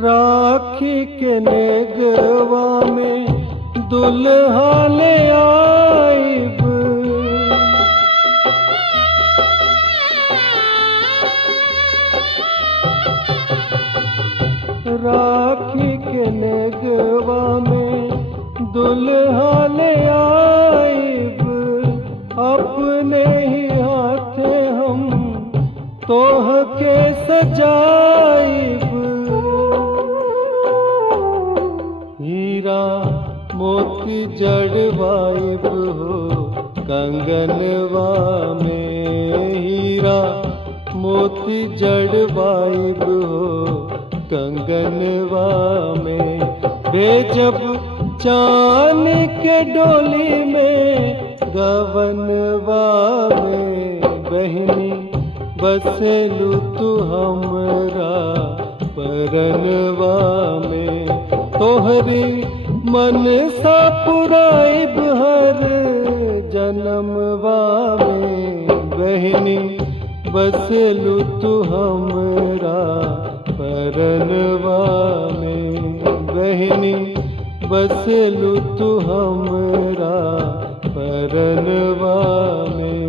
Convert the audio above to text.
राखी के नेगवा में दुल्हा ले आइब। राखी के नेगवा में दुल्हा ले आइब। अपने ही हाथे हम तोह के सजाइब। हीरा मोती जड़वाइब हो कंगनवा में। हीरा मोती जड़वाइब हो कंगनवा में। भेजब चांद के डोली में गवनवा में। बहनी बसेलू तू हमरा परनवा में। तोहरी मन सा पुराइब हर जन्मवा में। बहनी बसेलू तू हमरा परनवा में। बहनी बसेलू तू हमरा परनवा में।